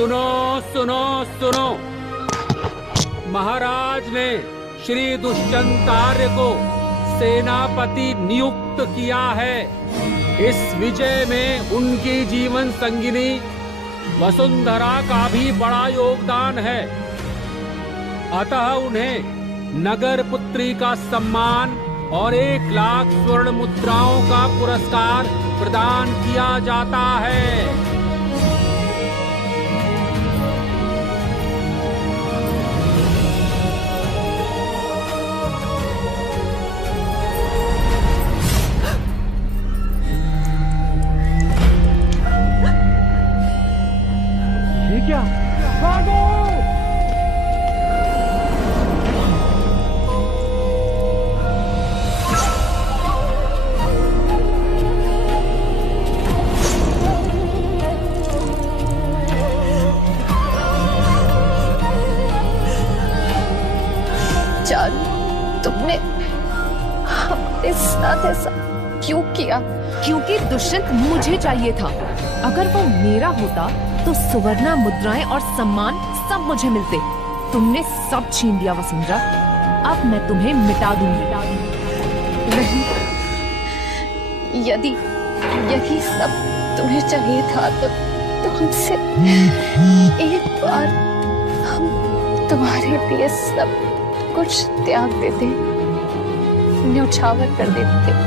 सुनो सुनो सुनो, महाराज ने श्री दुष्यंत आर्य को सेनापति नियुक्त किया है। इस विजय में उनकी जीवन संगिनी वसुंधरा का भी बड़ा योगदान है, अतः उन्हें नगर पुत्री का सम्मान और 1 लाख स्वर्ण मुद्राओं का पुरस्कार प्रदान किया जाता है। ये क्या? भागो! तुमने हमारे साथ ऐसा क्यों किया? क्योंकि दुष्यंत मुझे चाहिए था। अगर वो मेरा होता तो सुवर्ण मुद्राएं और सम्मान सब मुझे मिलते। तुमने सब छीन लिया वसुंधरा, अब मैं तुम्हें मिटा दूंगी। नहीं, यदि यही सब तुम्हें चाहिए था तो हमसे एक बार हम तुम्हारे लिए सब कुछ त्याग देते, न्यौछावर कर देते।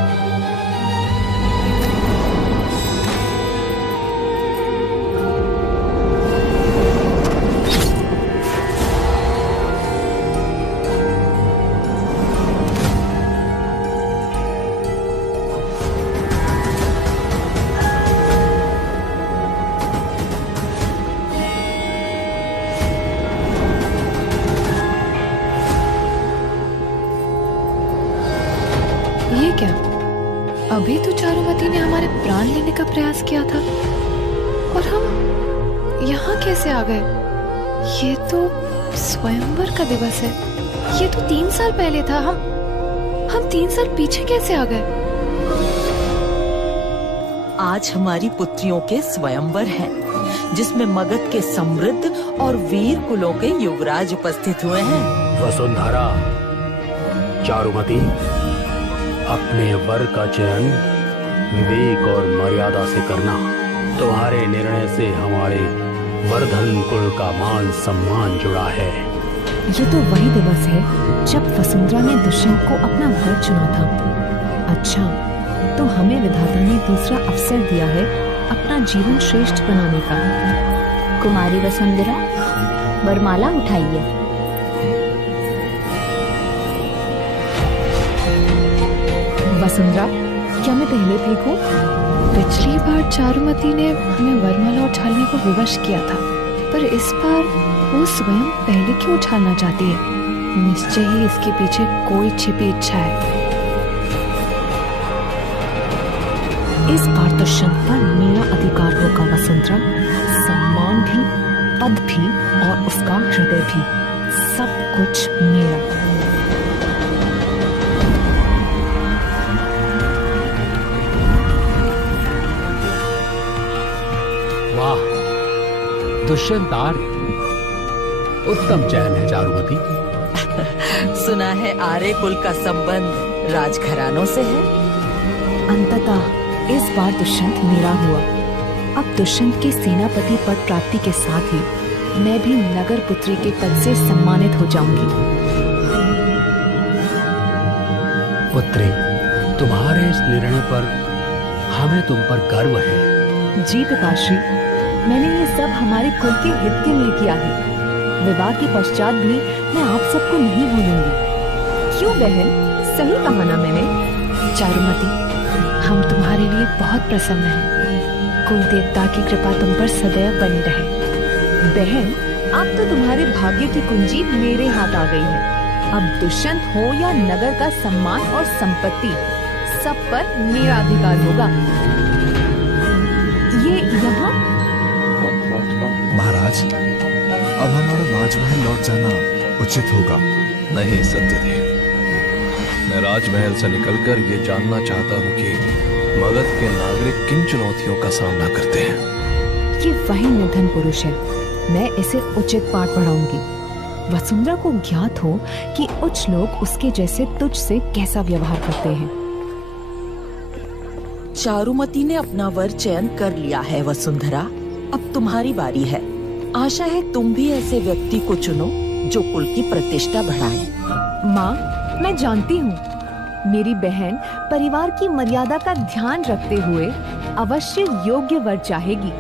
ये क्या? अभी तो चारुमती ने हमारे प्राण लेने का प्रयास किया था और हम यहाँ कैसे आ गए? ये तो स्वयंवर का दिवस है। ये तो 3 साल पहले था। हम 3 साल पीछे कैसे आ गए? आज हमारी पुत्रियों के स्वयंवर है, जिसमें मगध के समृद्ध और वीर कुलों के युवराज उपस्थित हुए हैं। वसुंधरा, चारुमती, अपने वर का चयन विवेक और मर्यादा से करना। तुम्हारे निर्णय से हमारे वर्धन कुल का मान सम्मान जुड़ा है। ये तो वही दिवस है जब वसुंधरा ने दुष्यंत को अपना वर चुना था। अच्छा, तो हमें विधाता ने दूसरा अवसर दिया है अपना जीवन श्रेष्ठ बनाने का। कुमारी वसुंधरा, वरमाला उठाइए। वसुंधरा, क्या मैं पहले फेंकूं? पिछली बार चारुमती ने हमें वरमाला उछालने को विवश किया था, पर इस बार वो स्वयं पहले क्यों उछालना चाहती है? निश्चय ही इसके पीछे कोई छिपी इच्छा है। इस बार दुष्यंत पर मेरा अधिकार होगा वसुंधरा। सम्मान भी, पद भी और उसका हृदय भी, सब कुछ मेरा। वाह, दुष्यंत आर्य, उत्तम चयन है चारुमती। सुना है आर्य कुल का संबंध राजघरानों से है। अंततः इस बार दुष्यंत मेरा हुआ। अब दुष्यंत के सेनापति पद प्राप्ति के साथ ही मैं भी नगर पुत्री के पद से सम्मानित हो जाऊंगी। पुत्री, तुम्हारे इस निर्णय पर हमें तुम पर गर्व है। जी पिताश्री, मैंने ये सब हमारे कुल के हित के लिए किया है। विवाह के पश्चात भी मैं आप सबको नहीं भूलूंगी। क्यों बहन, सही कहा ना मैंने? चारुमती, हम तुम्हारे लिए बहुत प्रसन्न हैं। कुल देवता की कृपा तुम पर सदैव बनी रहे। बहन, अब तो तुम्हारे भाग्य की कुंजी मेरे हाथ आ गई है। अब दुष्यंत हो या नगर का सम्मान और संपत्ति, सब पर मेरा अधिकार होगा। ये यहाँ? महाराज, अब हमारा राजमहल लौट जाना उचित होगा। नहीं सत्यदेव, मैं राजमहल से निकलकर ये जानना चाहता हूँ कि मगध के नागरिक किन चुनौतियों का सामना करते हैं। ये वही निर्धन पुरुष है मैं इसे उचित पाठ पढ़ाऊंगी। वसुंधरा को ज्ञात हो कि उच्च लोग उसके जैसे तुझ से कैसा व्यवहार करते हैं। चारुमती ने अपना वर चयन कर लिया है वसुंधरा, अब तुम्हारी बारी है। आशा है तुम भी ऐसे व्यक्ति को चुनो जो कुल की प्रतिष्ठा बढ़ाए। माँ, मैं जानती हूँ मेरी बहन परिवार की मर्यादा का ध्यान रखते हुए अवश्य योग्य वर चाहेगी।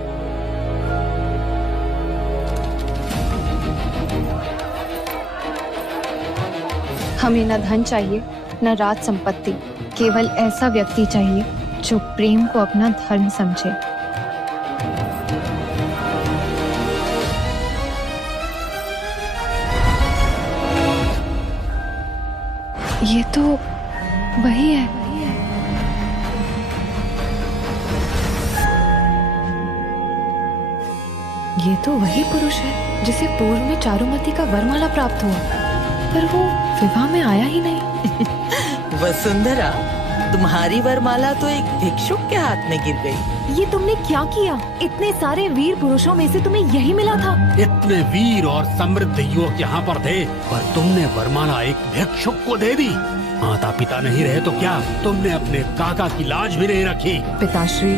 हमें न धन चाहिए न राज संपत्ति, केवल ऐसा व्यक्ति चाहिए जो प्रेम को अपना धर्म समझे। ये तो वही है। ये तो वही पुरुष है जिसे पूर्व में चारुमती का वरमाला प्राप्त हुआ, पर वो विवाह में आया ही नहीं। वसुंधरा, तुम्हारी वरमाला तो एक भिक्षुक के हाथ में गिर गई। ये तुमने क्या किया? इतने सारे वीर पुरुषों में से तुम्हें यही मिला था? इतने वीर और समृद्ध युवक यहाँ पर थे, पर तुमने वरमाला एक भिक्षुक को दे दी। माता पिता नहीं रहे तो क्या, तुमने अपने काका की लाज भी नहीं रखी। पिताश्री,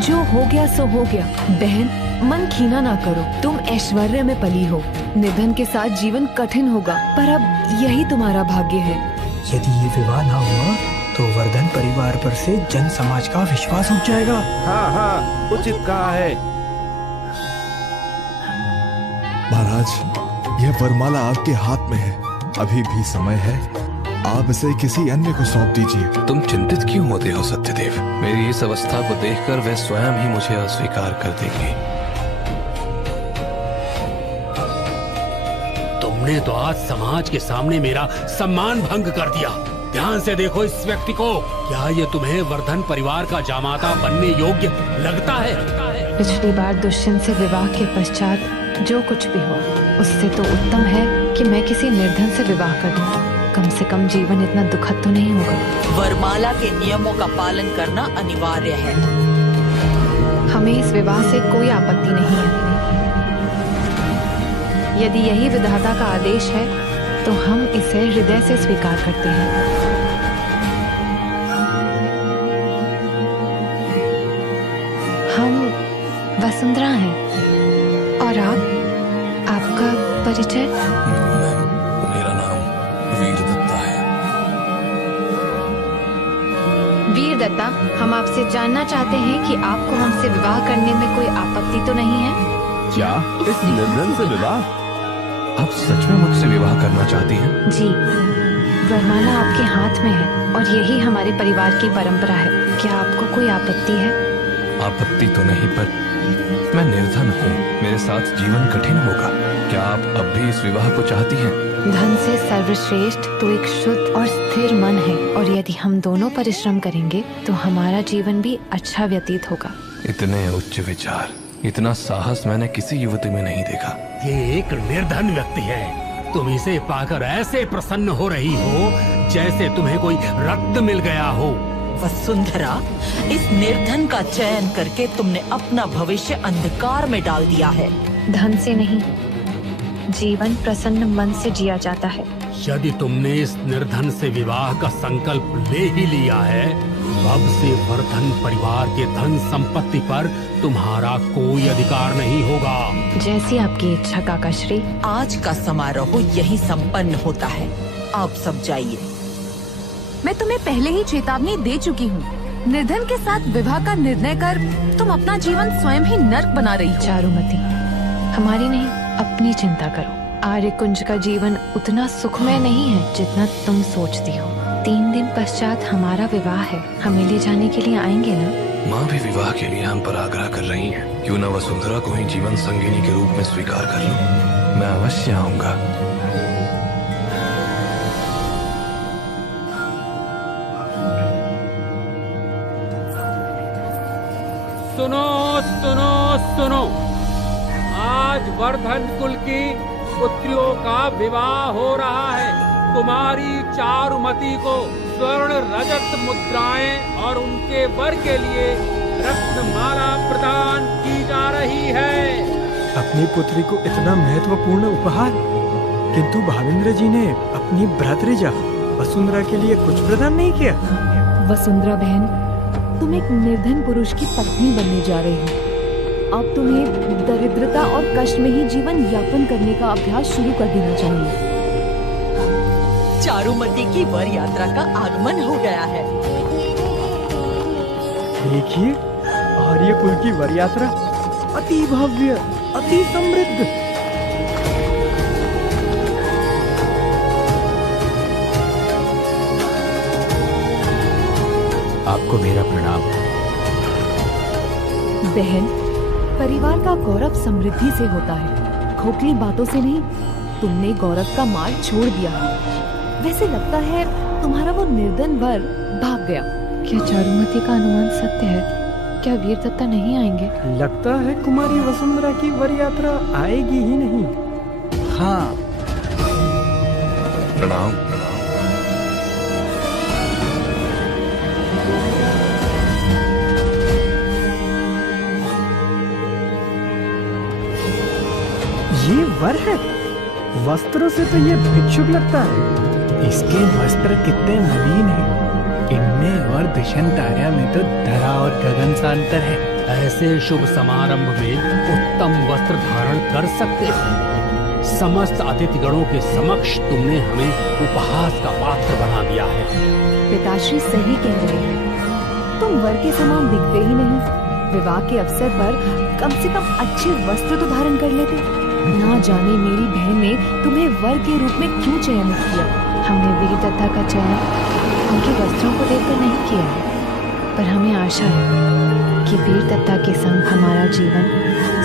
जो हो गया सो हो गया। बहन, मन खीना ना करो। तुम ऐश्वर्य में पली हो, निधन के साथ जीवन कठिन होगा, पर अब यही तुम्हारा भाग्य है। यदि ये विवाह ना हुआ तो वर्धन परिवार पर से जन समाज का विश्वास उठ जाएगा। हाँ, उचित कहा है। महाराज, यह वरमाला आपके हाथ में है, अभी भी समय है, आप इसे किसी अन्य को सौंप दीजिए। तुम चिंतित क्यों होते हो सत्यदेव? मेरी इस अवस्था को देखकर वे स्वयं ही मुझे अस्वीकार कर देंगे। तुमने तो आज समाज के सामने मेरा सम्मान भंग कर दिया। ध्यान से देखो इस व्यक्ति को, क्या ये तुम्हें वर्धन परिवार का जामाता बनने योग्य लगता है? पिछली बार दुष्यंत से विवाह के पश्चात जो कुछ भी हुआ, उससे तो उत्तम है कि मैं किसी निर्धन से विवाह कर दूं। कम से कम जीवन इतना दुखद तो नहीं होगा। वरमाला के नियमों का पालन करना अनिवार्य है। हमें इस विवाह से कोई आपत्ति नहीं है। यदि यही विधाता का आदेश है तो हम इसे हृदय से स्वीकार करते हैं। हम वसुंधरा हैं। और आपका परिचय? मेरा नाम वीर दत्ता है। वीर दत्ता, हम आपसे जानना चाहते हैं कि आपको हमसे विवाह करने में कोई आपत्ति तो नहीं है? क्या इस निर्धन से विवाह? आप सच में मुझसे विवाह करना चाहती हैं? जी, वरमाला आपके हाथ में है और यही हमारे परिवार की परंपरा है। क्या आपको कोई आपत्ति है? आपत्ति तो नहीं, पर मैं निर्धन हूँ, मेरे साथ जीवन कठिन होगा। क्या आप अब भी इस विवाह को चाहती हैं? धन से सर्वश्रेष्ठ तो एक शुद्ध और स्थिर मन है, और यदि हम दोनों परिश्रम करेंगे तो हमारा जीवन भी अच्छा व्यतीत होगा। इतने उच्च विचार, इतना साहस मैंने किसी युवती में नहीं देखा। ये एक निर्धन व्यक्ति है। तुम इसे पाकर ऐसे प्रसन्न हो रही हो जैसे तुम्हें कोई रत्न मिल गया हो। वसुंधरा, इस निर्धन का चयन करके तुमने अपना भविष्य अंधकार में डाल दिया है। धन से नहीं, जीवन प्रसन्न मन से जिया जाता है। यदि तुमने इस निर्धन से विवाह का संकल्प ले ही लिया है, अब से वर्धन परिवार के धन संपत्ति पर तुम्हारा कोई अधिकार नहीं होगा। जैसी आपकी इच्छा काकाश्री। आज का समारोह यही संपन्न होता है, आप सब जाइए। मैं तुम्हें पहले ही चेतावनी दे चुकी हूँ। निर्धन के साथ विवाह का निर्णय कर तुम अपना जीवन स्वयं ही नर्क बना रही हो। चारुमती, हमारी नहीं अपनी चिंता करो। आर्य कुंज का जीवन उतना सुखमय नहीं है जितना तुम सोचती हो। 3 दिन पश्चात हमारा विवाह है, हमें ले जाने के लिए आएंगे ना? माँ भी विवाह के लिए हम पर आग्रह कर रही हैं। क्यों न वसुंधरा को ही जीवन संगिनी के रूप में स्वीकार कर लूं। मैं अवश्य आऊंगा। सुनो सुनो सुनो, आज वर्धन कुल की पुत्रियों का विवाह हो रहा है। कुमारी चारुमती को स्वर्ण रजत मुद्राएं और उनके वर के लिए रत्नमाला प्रदान की जा रही है। अपनी पुत्री को इतना महत्वपूर्ण उपहार, किंतु भावेंद्र जी ने अपनी भ्रातृजा वसुंधरा के लिए कुछ प्रदान नहीं किया। वसुंधरा बहन, तुम एक निर्धन पुरुष की पत्नी बनने जा रहे हो। अब तुम्हें दरिद्रता और कष्ट में ही जीवन यापन करने का अभ्यास शुरू कर देना चाहिए। चारुमती की वर यात्रा का आगमन हो गया है। देखिए, आर्य कुल की वर यात्रा अति भव्य, अति समृद्ध। आपको मेरा प्रणाम। बहन, परिवार का गौरव समृद्धि से होता है, खोखली बातों से नहीं। तुमने गौरव का मार्ग छोड़ दिया है। वैसे लगता है तुम्हारा वो निर्धन वर भाग गया। क्या चारुमती का अनुमान सत्य है? क्या वीर दत्ता नहीं आएंगे? लगता है कुमारी वसुंधरा की वर यात्रा आएगी ही नहीं। हाँ, प्रणाम। ये वर है? वस्त्रों से तो ये भिक्षुक लगता है। इसके वस्त्र कितने मलिन हैं। इनमें और दुष्यंतार्या में तो धरा और गगन सा अंतर है। ऐसे शुभ समारंभ में उत्तम वस्त्र धारण कर सकते हैं। समस्त अतिथिगणों के समक्ष तुमने हमें उपहास का पात्र बना दिया है। पिताश्री सही कह रहे हैं। तुम वर के समान दिखते ही नहीं। विवाह के अवसर पर कम से कम अच्छे वस्त्र तो धारण कर लेते। ना जाने मेरी बहन ने तुम्हें वर के रूप में क्यों चयनित किया। हमने वीर दत्ता का चयन उनके वस्त्रों को देखकर नहीं किया है, पर हमें आशा है कि वीर दत्ता के संग हमारा जीवन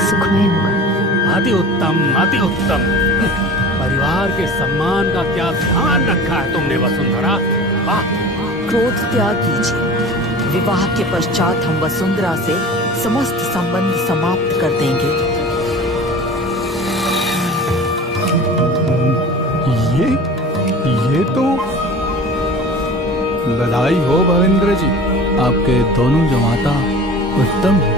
सुखमय होगा। अति उत्तम, अति उत्तम। परिवार के सम्मान का क्या ध्यान रखा है तुमने वसुंधरा। वाह। क्रोध त्याग कीजिए। विवाह के पश्चात हम वसुंधरा से समस्त संबंध समाप्त कर देंगे। ये तो बधाई हो भावेंद्र जी, आपके दोनों जमाता उत्तम है।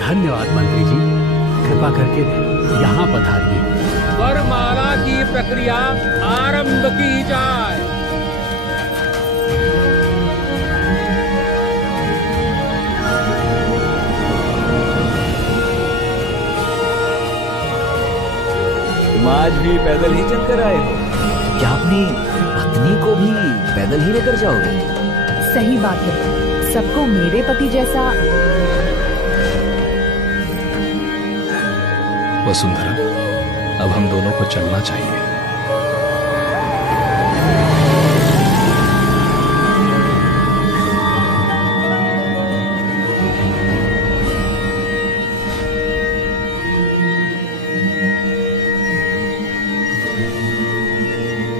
धन्यवाद मंत्री जी, कृपा करके यहाँ पधारिए। वरमाला की प्रक्रिया आरंभ की जाए। तुम आज भी पैदल ही चलकर आए हो? क्या अपनी पत्नी को भी पैदल ही लेकर जाओगे? सही बात है। सबको मेरे पति जैसा। वसुंधरा, अब हम दोनों को चलना चाहिए।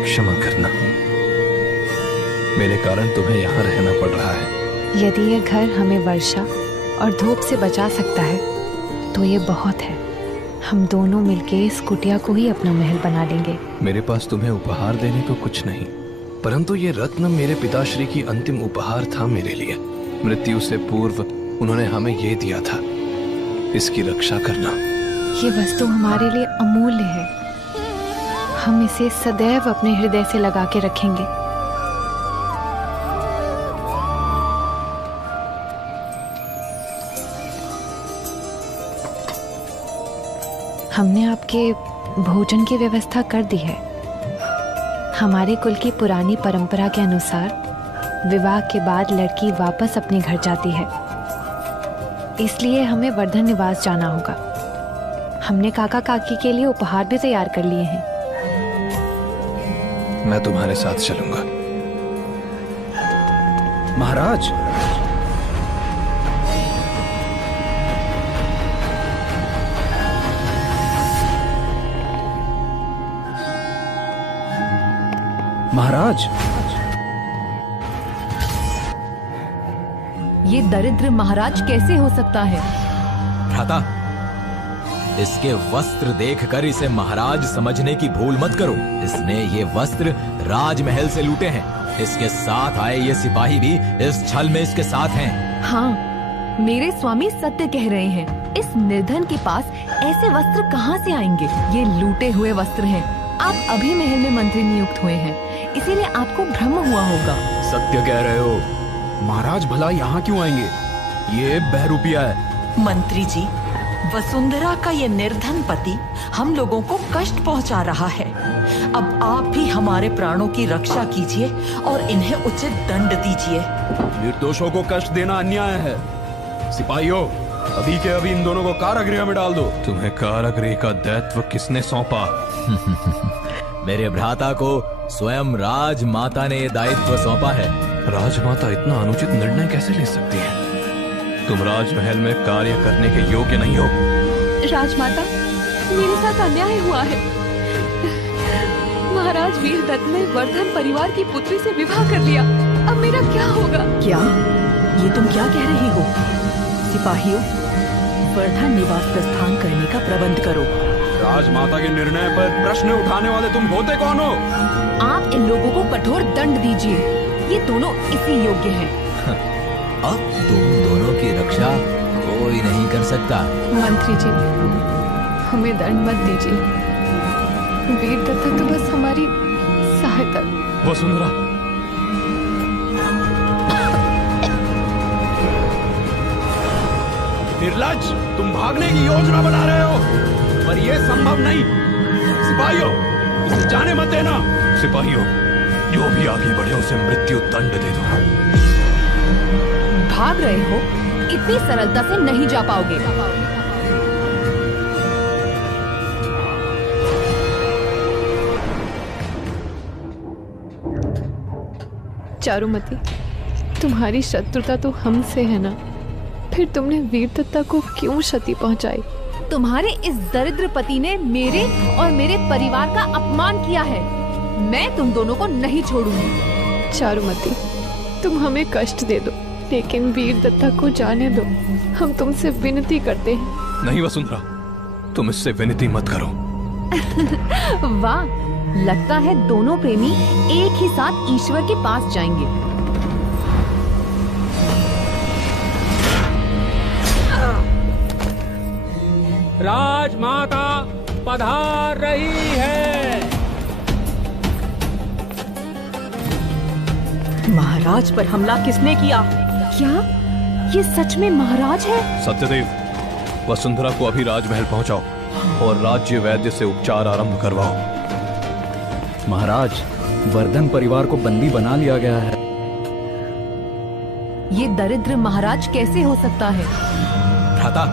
क्षमा करना, मेरे कारण तुम्हें यहाँ रहना पड़ रहा है। यदि ये घर हमें वर्षा और धूप से बचा सकता है तो ये बहुत है। हम दोनों मिलके इस कुटिया को ही अपना महल बना लेंगे। मेरे पास तुम्हें उपहार देने को कुछ नहीं, परंतु ये रत्न मेरे पिताश्री की अंतिम उपहार था मेरे लिए। मृत्यु से पूर्व उन्होंने हमें ये दिया था। इसकी रक्षा करना। ये वस्तु हमारे लिए अमूल्य है। हम इसे सदैव अपने हृदय से लगा के रखेंगे। हमने आपके भोजन की व्यवस्था कर दी है। हमारे कुल की पुरानी परंपरा के अनुसार विवाह के बाद लड़की वापस अपने घर जाती है, इसलिए हमें वर्धन निवास जाना होगा। हमने काका काकी के लिए उपहार भी तैयार कर लिए हैं। मैं तुम्हारे साथ चलूंगा। महाराज, महाराज, ये दरिद्र महाराज कैसे हो सकता है? भ्राता, इसके वस्त्र देखकर इसे महाराज समझने की भूल मत करो। इसने ये वस्त्र राजमहल से लूटे हैं। इसके साथ आए ये सिपाही भी इस छल में इसके साथ हैं। हाँ, मेरे स्वामी सत्य कह रहे हैं। इस निर्धन के पास ऐसे वस्त्र कहाँ से आएंगे? ये लूटे हुए वस्त्र हैं। आप अभी महल में मंत्री नियुक्त हुए हैं, इसीलिए आपको भ्रम हुआ होगा। सत्य कह रहे हो। महाराज भला यहाँ क्यों आएंगे? ये बहरूपिया है। मंत्री जी, वसुंधरा का ये निर्धन पति हम लोगों को कष्ट पहुंचा रहा है। अब आप भी हमारे प्राणों की रक्षा कीजिए और इन्हें उचित दंड दीजिए। निर्दोषों को कष्ट देना अन्याय है। सिपाहियों, अभी के अभी इन दोनों को कारागृह में डाल दो। तुम्हें कारागृह का दायित्व किसने सौंपा? मेरे भ्राता को स्वयं राजमाता ने ये दायित्व सौंपा है। राजमाता इतना अनुचित निर्णय कैसे ले सकती है? तुम राजमहल में कार्य करने के योग्य नहीं हो। राजमाता, मेरे साथ अन्याय हुआ है। महाराज वीरदत्त ने वर्धन परिवार की पुत्री से विवाह कर लिया। अब मेरा क्या होगा? क्या? ये तुम क्या कह रही हो? सिपाहियों, वर्धन निवास प्रस्थान करने का प्रबंध करो। राजमाता के निर्णय पर प्रश्न उठाने वाले तुम होते कौन हो? आप इन लोगों को कठोर दंड दीजिए। ये दोनों इसी योग्य हैं। अब तुम दोनों की रक्षा कोई नहीं कर सकता। मंत्री जी, हमें दंड मत दीजिए। वीरदत्त तो बस हमारी सहायता। वसुंधरा, निर्लज्ज, तुम भागने की योजना बना रहे हो, पर यह संभव नहीं। सिपाहियों, इसे जाने मत देना। सिपाहियों, जो भी आगे बढ़े उसे मृत्यु दंड दे दो। भाग रहे हो? इतनी सरलता से नहीं जा पाओगे। चारुमती, तुम्हारी शत्रुता तो हमसे है ना? फिर तुमने वीरदत्ता को क्यों क्षति पहुंचाई? तुम्हारे इस दरिद्र पति ने मेरे और मेरे परिवार का अपमान किया है। मैं तुम दोनों को नहीं छोड़ूंगी। चारुमती, तुम हमें कष्ट दे दो, लेकिन वीरदत्ता को जाने दो। हम तुमसे विनती करते हैं। नहीं वसुंधरा, तुम इससे विनती मत करो। वाह, लगता है दोनों प्रेमी एक ही साथ ईश्वर के पास जाएंगे। राजमाता पधार रही है। महाराज पर हमला किसने किया? क्या ये सच में महाराज है? सत्यदेव, वसुंधरा को अभी राजमहल पहुंचाओ और राज्य वैद्य से उपचार आरंभ करवाओ। महाराज, वर्धन परिवार को बंदी बना लिया गया है। ये दरिद्र महाराज कैसे हो सकता है? भ्राता,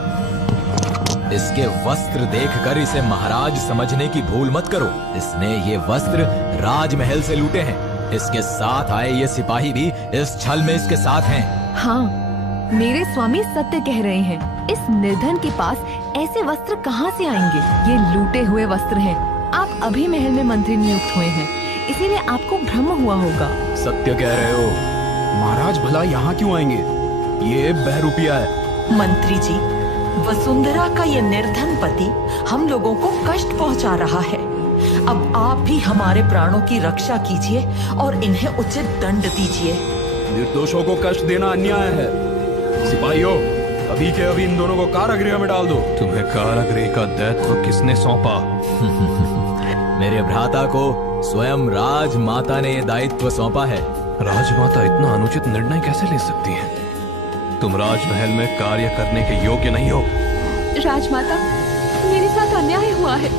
इसके वस्त्र देखकर इसे महाराज समझने की भूल मत करो। इसने ये वस्त्र राजमहल से लूटे हैं। इसके साथ आए ये सिपाही भी इस छल में इसके साथ हैं। हाँ, मेरे स्वामी सत्य कह रहे हैं। इस निर्धन के पास ऐसे वस्त्र कहाँ से आएंगे? ये लूटे हुए वस्त्र हैं। आप अभी महल में मंत्री नियुक्त हुए हैं, इसीलिए आपको भ्रम हुआ होगा। सत्य कह रहे हो। महाराज भला यहाँ क्यों आएंगे? ये बहरूपिया है। मंत्री जी, वसुंधरा का ये निर्धन पति हम लोगों को कष्ट पहुंचा रहा है। अब आप भी हमारे प्राणों की रक्षा कीजिए और इन्हें उचित दंड दीजिए। निर्दोषों को कष्ट देना अन्याय है। सिपाहियों, अभी के अभी इन दोनों को कारागृह में डाल दो। तुम्हें कारागृह का दायित्व किसने सौंपा? मेरे भ्राता को स्वयं राजमाता ने ये दायित्व सौंपा है। राजमाता इतना अनुचित निर्णय कैसे ले सकती है? तुम राजमहल में कार्य करने के योग्य नहीं हो। राजमाता, मेरे साथ अन्याय हुआ है।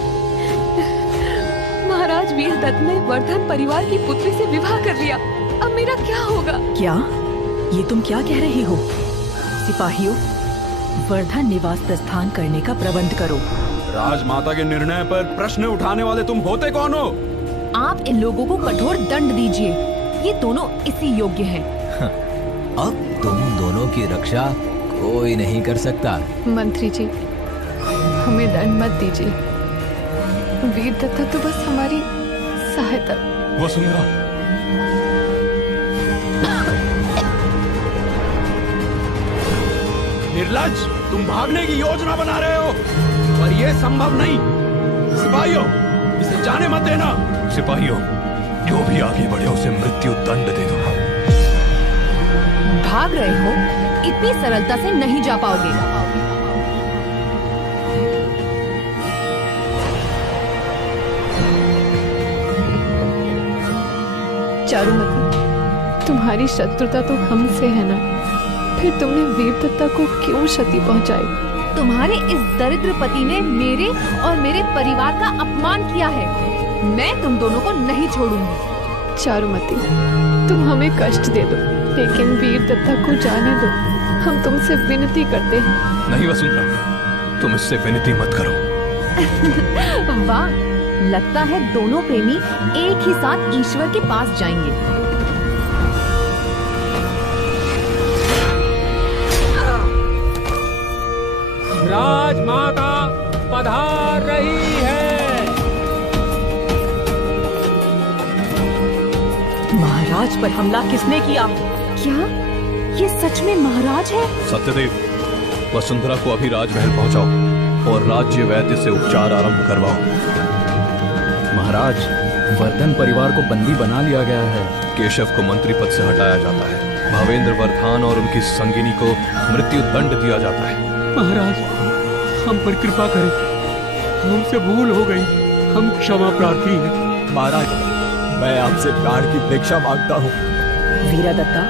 महाराज वीरदत्त ने वर्धन परिवार की पुत्री से विवाह कर लिया। अब मेरा क्या होगा? क्या? ये तुम क्या कह रही हो? सिपाहियों, वर्धन निवास प्रस्थान करने का प्रबंध करो। राजमाता के निर्णय पर प्रश्न उठाने वाले तुम होते कौन हो? आप इन लोगों को कठोर दंड दीजिए। ये दोनों इसी योग्य हैं। अब तुम दोनों की रक्षा कोई नहीं कर सकता। मंत्री जी, हमें दंड मत दीजिए। वीरदत्ता तो बस हमारी सहायता। वसुंधरा, निर्लज्ज, तुम भागने की योजना बना रहे हो, पर यह संभव नहीं। सिपाहियों, इसे जाने मत देना। सिपाहियों, जो भी आगे बढ़े उसे मृत्यु दंड दे दो। भाग रहे हो? इतनी सरलता से नहीं जा पाओगे। चारुमती, तुम्हारी शत्रुता तो हमसे है ना, फिर तुमने वीरदत्ता को क्यों क्षति पहुंचाई? तुम्हारे इस दरिद्र पति ने मेरे और मेरे परिवार का अपमान किया है। मैं तुम दोनों को नहीं छोड़ूंगी। चारुमती, तुम हमें कष्ट दे दो, लेकिन वीरदत्ता को जाने दो। हम तुमसे विनती करते हैं। नहीं वसुंधरा, तुम इससे विनती मत करो। वाह, लगता है दोनों प्रेमी एक ही साथ ईश्वर के पास जाएंगे। राजमाता पधार रही है। महाराज पर हमला किसने किया? क्या ये सच में महाराज है? सत्यदेव, वसुंधरा को अभी राजमहल पहुंचाओ और राज्य वैद्य से उपचार आरंभ करवाओ। महाराज, वर्धन परिवार को बंदी बना लिया गया है। केशव को मंत्री पद से हटाया जाता है। भावेंद्र वर्धान और उनकी संगिनी को मृत्यु दंड दिया जाता है। महाराज, हम पर कृपा करें, हमसे भूल हो गई, हम क्षमा प्रार्थी हैं। महाराज, मैं आपसे प्राण की भिक्षा मांगता हूँ। वीरदत्ता,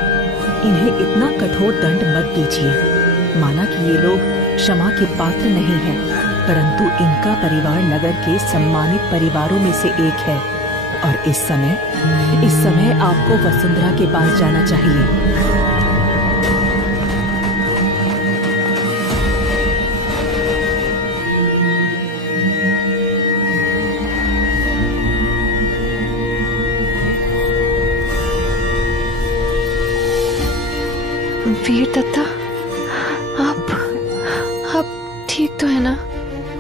इन्हें इतना कठोर दंड मत दीजिए। माना कि ये लोग क्षमा के पात्र नहीं हैं, परंतु इनका परिवार नगर के सम्मानित परिवारों में से एक है और इस समय आपको वसुंधरा के पास जाना चाहिए। वीरदत्ता, आप ठीक तो है ना?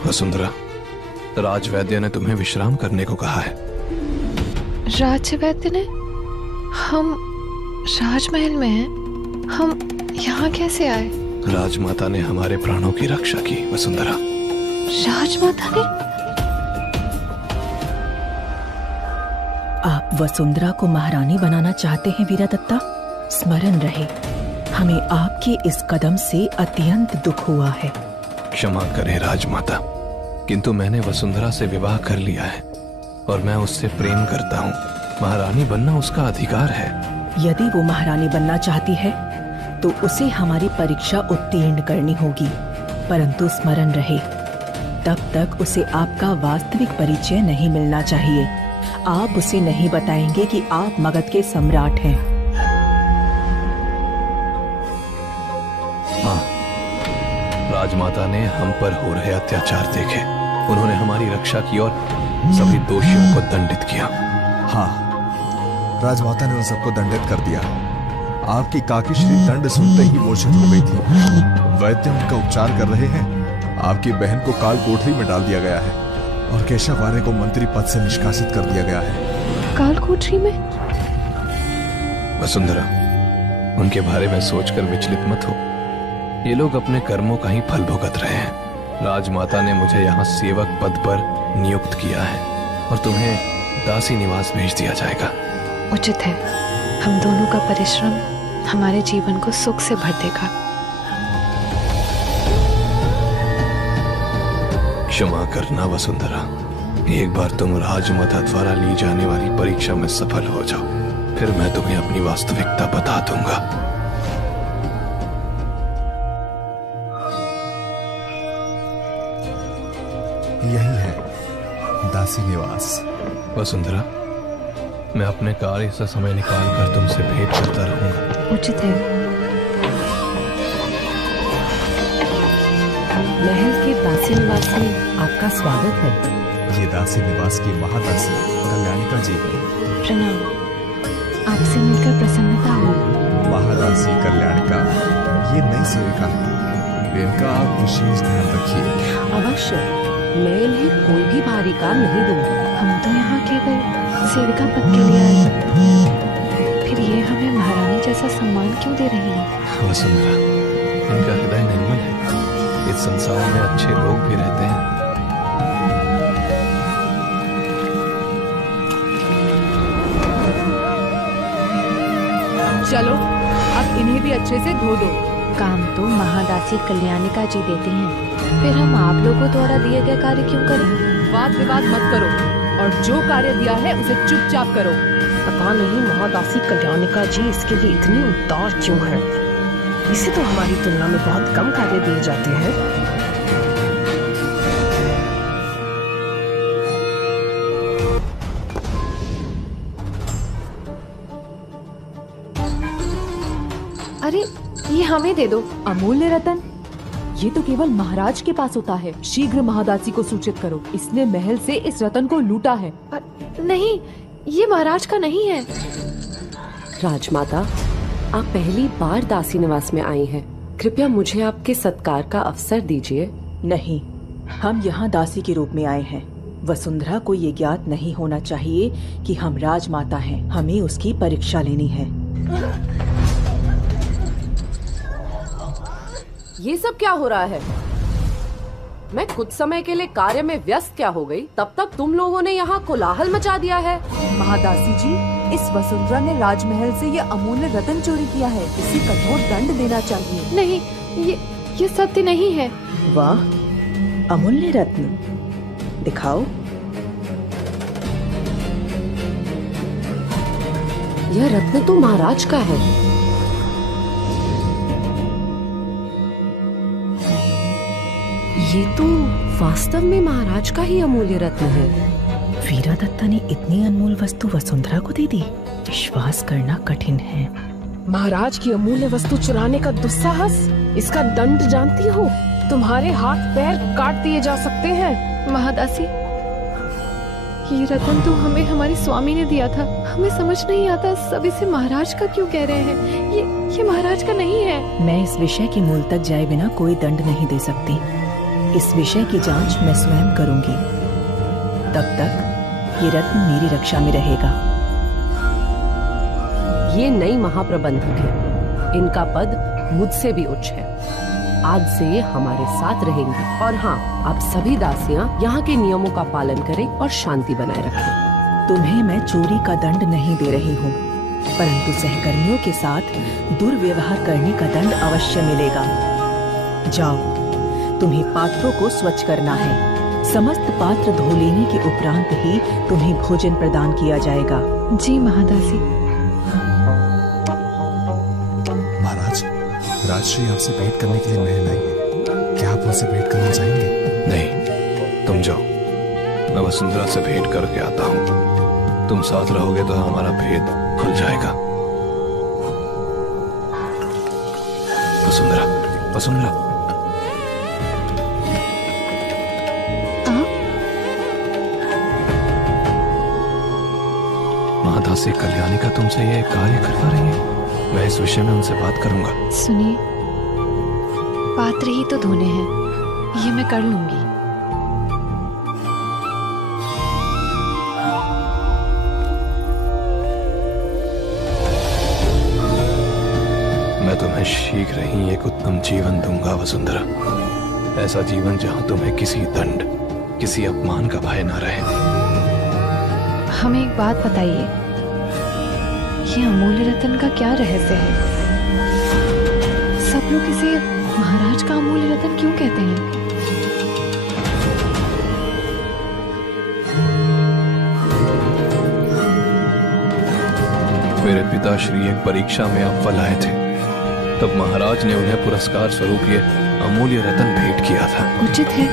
वसुंधरा, राजवैद्य ने तुम्हें विश्राम करने को कहा है। राजवैद्य ने? हम राजमहल में हैं, हम यहाँ कैसे आए? राजमाता ने हमारे प्राणों की रक्षा की वसुंधरा। राजमाता ने? आप वसुंधरा को महारानी बनाना चाहते हैं वीरदत्ता? स्मरण रहे, हमें आपके इस कदम से अत्यंत दुख हुआ है। क्षमा करें राजमाता, किंतु मैंने वसुंधरा से विवाह कर लिया है और मैं उससे प्रेम करता हूँ। महारानी बनना उसका अधिकार है। यदि वो महारानी बनना चाहती है तो उसे हमारी परीक्षा उत्तीर्ण करनी होगी, परंतु स्मरण रहे, तब तक उसे आपका वास्तविक परिचय नहीं मिलना चाहिए। आप उसे नहीं बताएंगे कि आप मगध के सम्राट हैं। हाँ, राजमाता ने हम पर हो रहे अत्याचार देखे, उन्होंने हमारी रक्षा की और सभी दोषियों को दंडित किया। हाँ, राजमाता ने उन सबको दंडित कर दिया। आपकी काकी श्री दंड सुनते ही मूर्छित हो गई थी। वैद्य उनका उपचार कर रहे हैं। आपकी बहन को काल कोठरी में डाल दिया गया है और केशव आर्य को मंत्री पद से निष्कासित कर दिया गया है। काल कोठरी में? वसुंधरा, उनके बारे में सोचकर विचलित मत हो। ये लोग अपने कर्मों का ही फल भुगत रहे हैं। राजमाता ने मुझे यहाँ सेवक पद पर नियुक्त किया है और तुम्हें दासी निवास भेज दिया जाएगा। उचित है, हम दोनों का परिश्रम हमारे जीवन को सुख से भर देगा। क्षमा करना वसुंधरा, एक बार तुम राजमाता द्वारा ली जाने वाली परीक्षा में सफल हो जाओ, फिर मैं तुम्हें अपनी वास्तविकता बता दूंगा। यही है दासी निवास। वसुंधरा, मैं अपने कार्य से समय निकालकर तुमसे भेंट करता रहूंगा। उचित है। महल के दासी निवास में आपका स्वागत है। ये दासी निवास की महादासी कल्याणिका जी है। प्रणाम, आपसे मिलकर प्रसन्नता हुई। महादासी कल्याणिका ये नई सेविका है, इनका आप विशेष ध्यान रखिए। अवश्य, मैं इन्हें कोई भी भारी काम नहीं दूंगी। हम तो यहाँ केवल सेविका पद के लिए आए, फिर ये हमें महारानी जैसा सम्मान क्यों दे रही है? वसुंधरा, इनका हृदय निर्मल है। इस संसार में अच्छे लोग भी रहते हैं। चलो, अब इन्हें भी अच्छे से धो दो। काम तो महादासी कल्याणिका जी देती हैं, फिर हम आप लोगों द्वारा दिए गए कार्य क्यों करें? वाद विवाद मत करो और जो कार्य दिया है उसे चुपचाप करो। पता नहीं महादासी कल्याणिका जी इसके लिए इतनी उदार क्यों है। इसे तो हमारी तुलना में बहुत कम कार्य दिए जाते हैं। अरे ये हमें दे दो। अमूल्य रतन, ये तो केवल महाराज के पास होता है। शीघ्र महादासी को सूचित करो, इसने महल से इस रतन को लूटा है। नहीं, ये महाराज का नहीं है। राजमाता, आप पहली बार दासी निवास में आई हैं। कृपया मुझे आपके सत्कार का अवसर दीजिए। नहीं, हम यहाँ दासी के रूप में आए हैं। वसुंधरा को ये ज्ञात नहीं होना चाहिए कि हम राजमाता हैं। हमें उसकी परीक्षा लेनी है। ये सब क्या हो रहा है? मैं कुछ समय के लिए कार्य में व्यस्त क्या हो गई, तब तक तुम लोगों ने यहाँ कोलाहल मचा दिया है। महादासी जी, इस वसुंधरा ने राजमहल से ये अमूल्य रतन चोरी किया है। इसे कठोर दंड देना चाहिए। नहीं, ये सत्य नहीं है। वाह, अमूल्य रत्न दिखाओ। यह रत्न तो महाराज का है। ये तो वास्तव में महाराज का ही अमूल्य रत्न है। वीरादत्ता ने इतनी अनमोल वस्तु वसुंधरा को दे दी। विश्वास करना कठिन है। महाराज की अमूल्य वस्तु चुराने का दुस्साहस, इसका दंड जानती हो? तुम्हारे हाथ पैर काट दिए जा सकते हैं। महादासी, ये रतन तो हमें हमारे स्वामी ने दिया था। हमें समझ नहीं आता सब इसे महाराज का क्यों कह रहे हैं। ये महाराज का नहीं है। मैं इस विषय के मूल तक जाए बिना कोई दंड नहीं दे सकती। इस विषय की जांच मैं स्वयं करूंगी। तब तक ये रत्न मेरी रक्षा में रहेगा। ये नई महाप्रबंधक है। इनका पद मुझसे भी उच्च है। आज से ये हमारे साथ रहेंगी। और हाँ, आप सभी दासियां यहाँ के नियमों का पालन करें और शांति बनाए रखें। तुम्हें मैं चोरी का दंड नहीं दे रही हूँ, परंतु सहकर्मियों के साथ दुर्व्यवहार करने का दंड अवश्य मिलेगा। जाओ, तुम्हें पात्रों को स्वच्छ करना है। समस्त पात्र धो लेने के उपरांत ही तुम्हें भोजन प्रदान किया जाएगा। जी महादासी। महाराज, राजश्री आपसे भेंट करने के लिए महल आई है। क्या आप उनसे भेंट करना चाहेंगे? नहीं, तुम जाओ, मैं वसुंधरा से भेंट करके आता हूँ। तुम साथ रहोगे तो हमारा भेद खुल जाएगा। वसुंधरा, वसुंधरा। महादासी कल्याणिका तुमसे ये कार्य करवा रही है। मैं इस विषय में उनसे बात करूंगा। सुनिए, पात्र ही तो धोने हैं, ये मैं कर लूंगी। मैं तुम्हें शीघ्र ही एक उत्तम जीवन दूंगा वसुंधरा। ऐसा जीवन जहां तुम्हें किसी दंड, किसी अपमान का भय न रहे। हमें एक बात बताइए, ये अमूल्य रतन का क्या रहस्य है? सब लोग इसे महाराज का अमूल्य रतन क्यों कहते हैं? मेरे पिताश्री एक परीक्षा में अव्वल आए थे, तब महाराज ने उन्हें पुरस्कार स्वरूप ये अमूल्य रतन भेंट किया था। उचित है।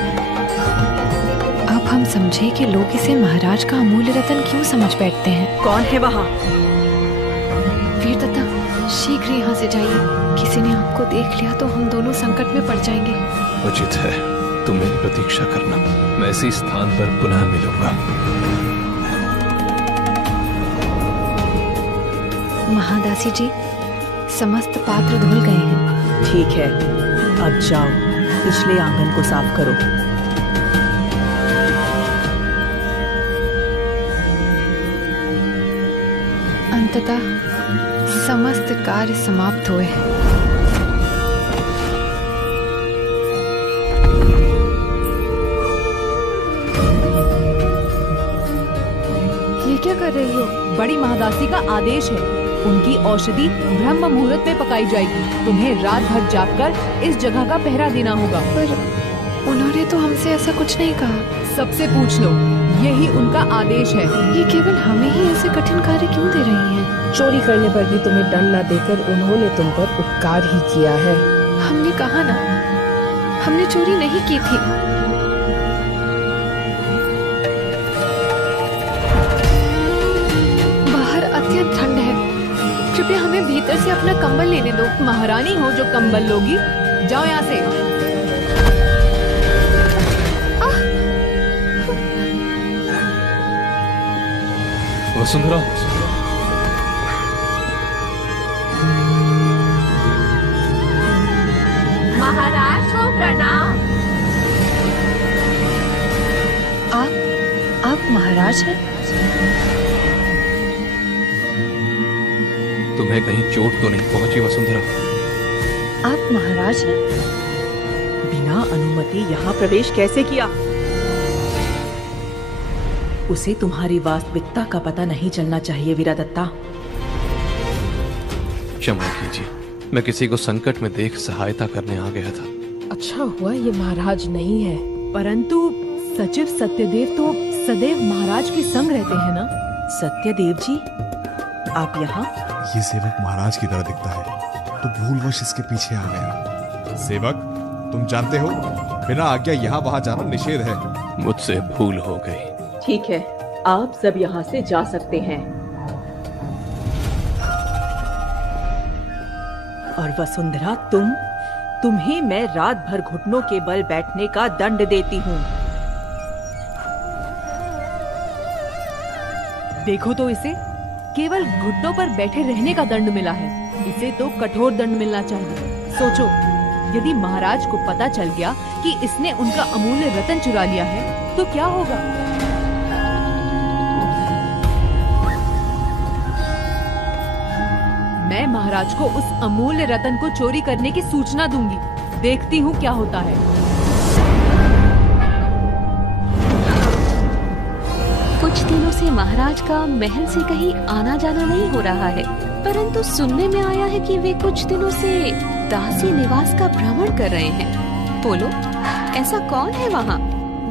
अब हम समझे कि लोग इसे महाराज का अमूल्य रतन क्यों समझ बैठते हैं। कौन है वहाँ? वीरदत्ता, शीघ्र यहाँ से जाइए। किसी ने आपको देख लिया तो हम दोनों संकट में पड़ जाएंगे। उचित है, तुम मेरी प्रतीक्षा करना। मैं इसी स्थान पर पुनः मिलूंगा। महादासी जी, समस्त पात्र धुल गए हैं। ठीक है, अब जाओ, पिछले आंगन को साफ करो। अंततः समस्त कार्य समाप्त हुए। ये क्या कर रही हो? बड़ी महादासी का आदेश है। उनकी औषधि ब्रह्म मुहूर्त में पकाई जाएगी। तुम्हें रात भर जागकर इस जगह का पहरा देना होगा। पर उन्होंने तो हमसे ऐसा कुछ नहीं कहा। सबसे पूछ लो, यही उनका आदेश है। ये केवल हमें ही ऐसे कठिन कार्य क्यों दे रही हैं? चोरी करने पर भी तुम्हें दंड न देकर उन्होंने तुम पर उपकार ही किया है। हमने कहा ना, हमने चोरी नहीं की थी। बाहर अत्यंत ठंड है, कृपया हमें भीतर से अपना कंबल लेने दो। महारानी हो जो कंबल लोगी, जाओ यहाँ से। वसुंधरा, महाराज को प्रणाम। आप महाराज हैं? तुम्हें कहीं चोट तो नहीं पहुंची वसुंधरा? आप महाराज हैं? बिना अनुमति यहाँ प्रवेश कैसे किया? उसे तुम्हारी वास्तविकता का पता नहीं चलना चाहिए वीरादत्ता। क्षमा कीजिए, मैं किसी को संकट में देख सहायता करने आ गया था। अच्छा हुआ ये महाराज नहीं है। परंतु सचिव सत्यदेव तो सदैव महाराज के संग रहते हैं ना? सत्यदेव जी, आप यहाँ? ये सेवक महाराज की तरह दिखता है, तो भूलवश इसके पीछे आ गया। सेवक, तुम जानते हो बिना आज्ञा यहाँ वहाँ जाना निषेध है। मुझसे भूल हो गई। ठीक है, आप सब यहाँ से जा सकते हैं। और वसुंधरा, तुम्हें मैं रात भर घुटनों के बल बैठने का दंड देती हूँ। देखो तो इसे, केवल घुटनों पर बैठे रहने का दंड मिला है। इसे तो कठोर दंड मिलना चाहिए। सोचो, यदि महाराज को पता चल गया कि इसने उनका अमूल्य रतन चुरा लिया है तो क्या होगा? मैं महाराज को उस अमूल्य रतन को चोरी करने की सूचना दूंगी। देखती हूँ क्या होता है। कुछ दिनों से महाराज का महल से कहीं आना जाना नहीं हो रहा है, परंतु सुनने में आया है कि वे कुछ दिनों से दासी निवास का भ्रमण कर रहे हैं। बोलो, ऐसा कौन है वहाँ?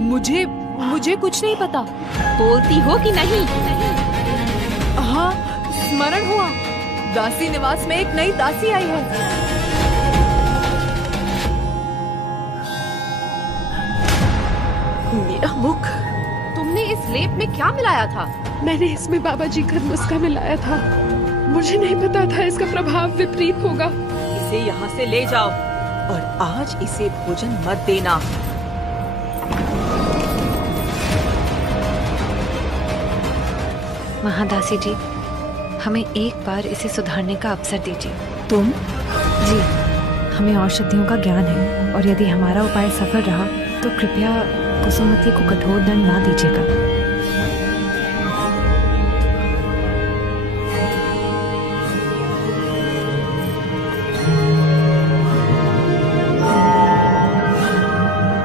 मुझे कुछ नहीं पता। बोलती हो कि नहीं? हाँ, स्मरण हुआ, दासी निवास में एक नई दासी आई है। मेरा मुख। तुमने इस लेप में क्या मिलाया था? मैंने इसमें बाबा जी का नुस्खा मिलाया था। मुझे नहीं पता था इसका प्रभाव विपरीत होगा। इसे यहाँ से ले जाओ और आज इसे भोजन मत देना। महादासी जी, हमें एक बार इसे सुधारने का अवसर दीजिए। तुम? जी, हमें औषधियों का ज्ञान है और यदि हमारा उपाय सफल रहा तो कृपया कुसुमती को कठोर दंड ना दीजिएगा।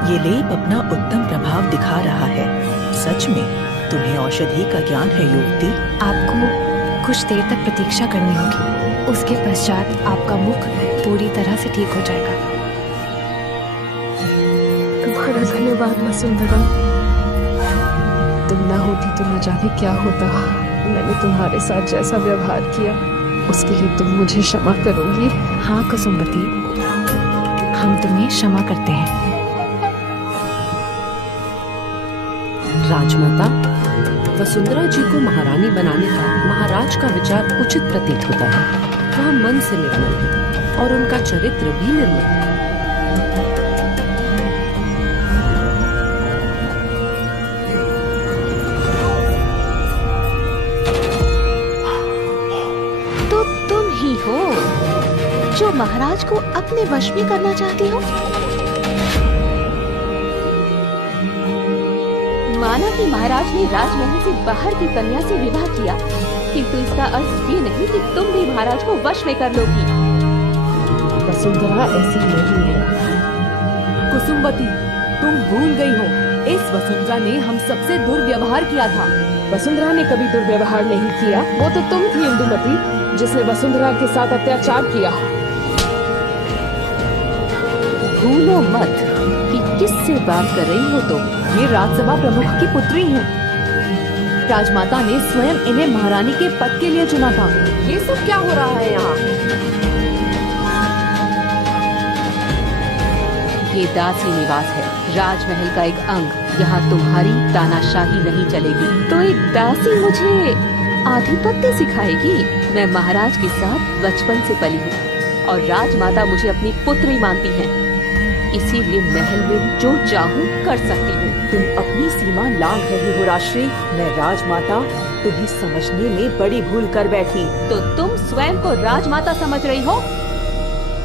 ये लेप अपना उत्तम प्रभाव दिखा रहा है। सच में तुम्हें औषधि का ज्ञान है युवती। आपको कुछ देर तक प्रतीक्षा करनी होगी, उसके पश्चात आपका मुख पूरी तरह से ठीक हो जाएगा। तुम्हारा धन्यवाद वसुंधरा। तुम ना होती तो न जाने क्या होता। मैंने तुम्हारे साथ जैसा व्यवहार किया उसके लिए तुम मुझे क्षमा करोगी? हाँ कुसुमवती, हम तुम्हें क्षमा करते हैं। राजमाता, वसुंधरा जी को महारानी बनाने का महाराज का विचार उचित प्रतीत होता है। वह मन से निर्मल है और उनका चरित्र भी निर्मल है। तो तुम ही हो जो महाराज को अपने वश में करना चाहती हो। माना कि महाराज ने राजमहल से बाहर की कन्या से विवाह किया, किंतु इसका अर्थ ये नहीं कि तुम भी महाराज को वश में कर लोगी। वसुंधरा ऐसी नहीं है। कुसुमवती, तुम भूल गई हो इस वसुंधरा ने हम सबसे दुर्व्यवहार किया था। वसुंधरा ने कभी दुर्व्यवहार नहीं किया, वो तो तुम थी इंदुमती जिसने वसुंधरा के साथ अत्याचार किया। भूलो मत कि किससे बात कर रही हो तुम। ये राज्यसभा प्रमुख की पुत्री हैं। राजमाता ने स्वयं इन्हें महारानी के पद के लिए चुना था। ये सब क्या हो रहा है यहाँ? ये दासी निवास है, राजमहल का एक अंग। यहाँ तुम्हारी तानाशाही नहीं चलेगी। तो एक दासी मुझे आधिपत्य सिखाएगी? मैं महाराज के साथ बचपन से पली हूँ और राजमाता मुझे अपनी पुत्री मानती है, इसीलिए महल में जो चाहूँ कर सकती हूँ। तुम अपनी सीमा लांघ रही हो राजश्री। मैं राजमाता तुम्हें समझने में बड़ी भूल कर बैठी। तो तुम स्वयं को राजमाता समझ रही हो?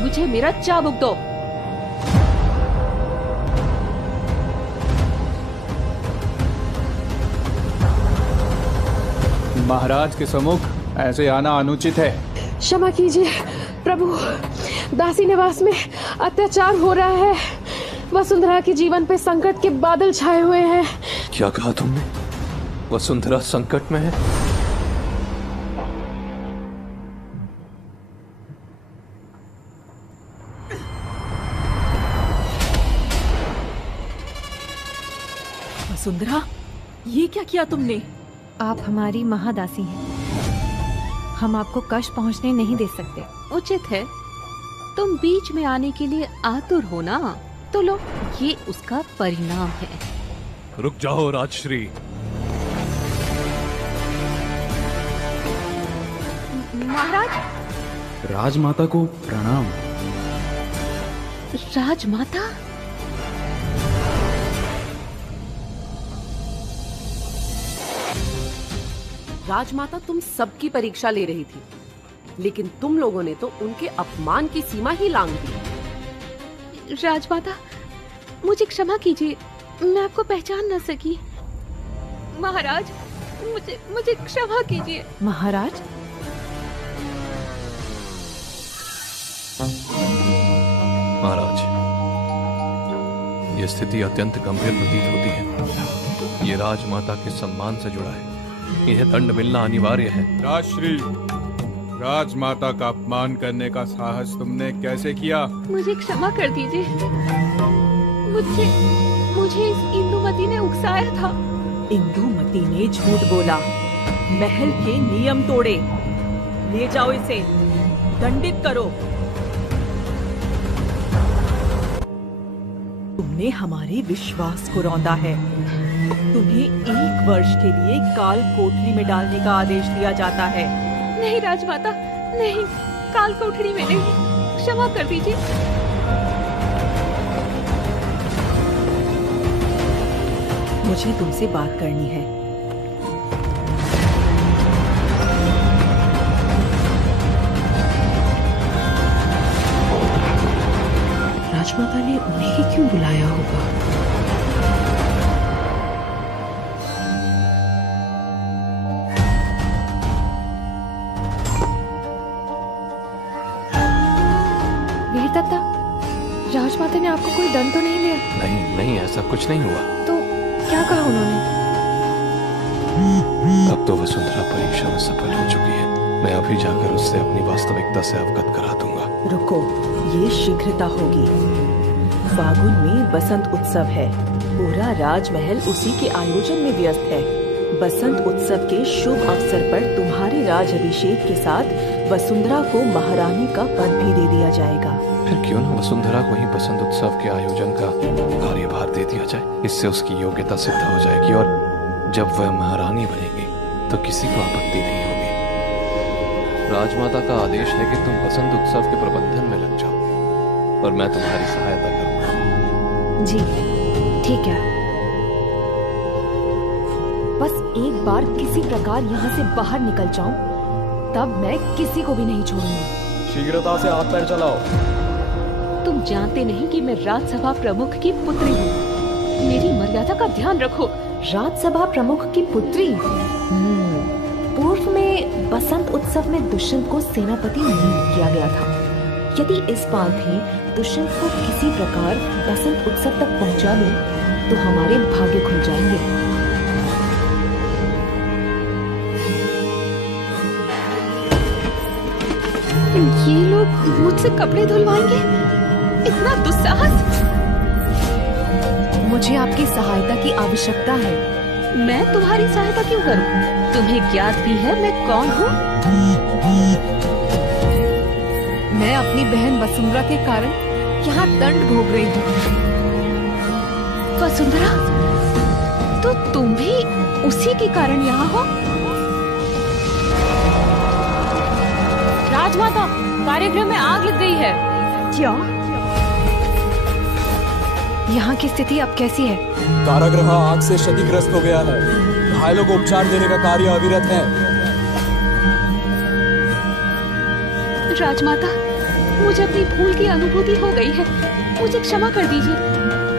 मुझे मेरा चाबुक दो। महाराज के सम्मुख ऐसे आना अनुचित है। क्षमा कीजिए प्रभु, दासी निवास में अत्याचार हो रहा है। वसुंधरा के जीवन पे संकट के बादल छाए हुए हैं। क्या कहा तुमने? वसुंधरा संकट में है? वसुंधरा, ये क्या किया तुमने? आप हमारी महादासी हैं, हम आपको कष्ट पहुंचने नहीं दे सकते। उचित है, तुम बीच में आने के लिए आतुर हो ना, तो लो, ये उसका परिणाम है। रुक जाओ राजश्री। महाराज। राजमाता को प्रणाम। राजमाता? राजमाता तुम सबकी परीक्षा ले रही थी, लेकिन तुम लोगों ने तो उनके अपमान की सीमा ही लांघ दी। राजमाता, मुझे क्षमा कीजिए, मैं आपको पहचान न सकी। महाराज, मुझे क्षमा कीजिए। महाराज? महाराज, ये स्थिति अत्यंत गंभीर प्रतीत होती है। ये राजमाता के सम्मान से जुड़ा है, इन्हें दंड मिलना अनिवार्य है। राजश्री, राजमाता का अपमान करने का साहस तुमने कैसे किया? मुझे क्षमा कर दीजिए, मुझे इस इंदुमती ने उकसाया था। इंदुमती ने झूठ बोला, महल के नियम तोड़े। ले जाओ इसे, दंडित करो। तुमने हमारे विश्वास को रौंदा है। तुम्हें 1 वर्ष के लिए काल कोठरी में डालने का आदेश दिया जाता है। नहीं राजमाता, नहीं, काल कोठरी में नहीं, क्षमा कर दीजिए। मुझे तुमसे बात करनी है। राजमाता ने उन्हें ही क्यों बुलाया होगा? वीरदत्ता, राजमाता ने आपको कोई दंड तो नहीं दिया? नहीं, ऐसा कुछ नहीं हुआ। तो क्या कहा उन्होंने? अब तो वसुंधरा परीक्षा में सफल हो चुकी है। मैं अभी जाकर उससे अपनी वास्तविकता से अवगत करा दूंगा। रुको, ये शीघ्रता होगी। फागुन में बसंत उत्सव है, पूरा राजमहल उसी के आयोजन में व्यस्त है। बसंत उत्सव के शुभ अवसर पर तुम्हारे राज अभिषेक के साथ वसुंधरा को महारानी का पद भी दे दिया जाएगा। फिर क्यों न वसुंधरा को ही बसंत उत्सव के आयोजन का कार्यभार दे दिया जाए। इससे उसकी योग्यता सिद्ध हो जाएगी और जब वह महारानी बनेगी तो किसी को आपत्ति नहीं होगी। राजमाता का आदेश है कि तुम बसंत उत्सव के प्रबंधन में लग जाओ और मैं तुम्हारी सहायता करूंगा। जी ठीक है, बस एक बार किसी प्रकार यहाँ से बाहर निकल जाऊं, तब मैं किसी को भी नहीं छोड़ूंगी। शीघ्रता से हाथ पैर चलाओ। तुम जानते नहीं कि मैं राज्यसभा प्रमुख की पुत्री हूँ। मेरी मर्यादा का ध्यान रखो। राज्यसभा प्रमुख की पुत्री? पूर्व में बसंत उत्सव में दुष्यंत को सेनापति नियुक्त किया गया था। यदि इस बार भी दुष्यंत को किसी प्रकार बसंत उत्सव तक पहुंचा लूं, तो हमारे भाग्य खुल जाएंगे। ये लोग मुझसे कपड़े धुलवाएंगे? इतना दुस्साहस! मुझे आपकी सहायता की आवश्यकता है। मैं तुम्हारी सहायता क्यों करूं? तुम्हें ज्ञात भी है मैं कौन हूँ? मैं अपनी बहन वसुंधरा के कारण यहाँ दंड भोग रही हूँ। वसुंधरा, तो तुम भी उसी के कारण यहाँ हो? राजमाता, कार्यक्रम में आग लग गई है। क्या? यहाँ की स्थिति अब कैसी है? कारागृह आग से क्षतिग्रस्त हो गया है। घायलों को उपचार देने का कार्य अविरत है। राजमाता, मुझे अपनी भूल की अनुभूति हो गई है। मुझे क्षमा कर दीजिए।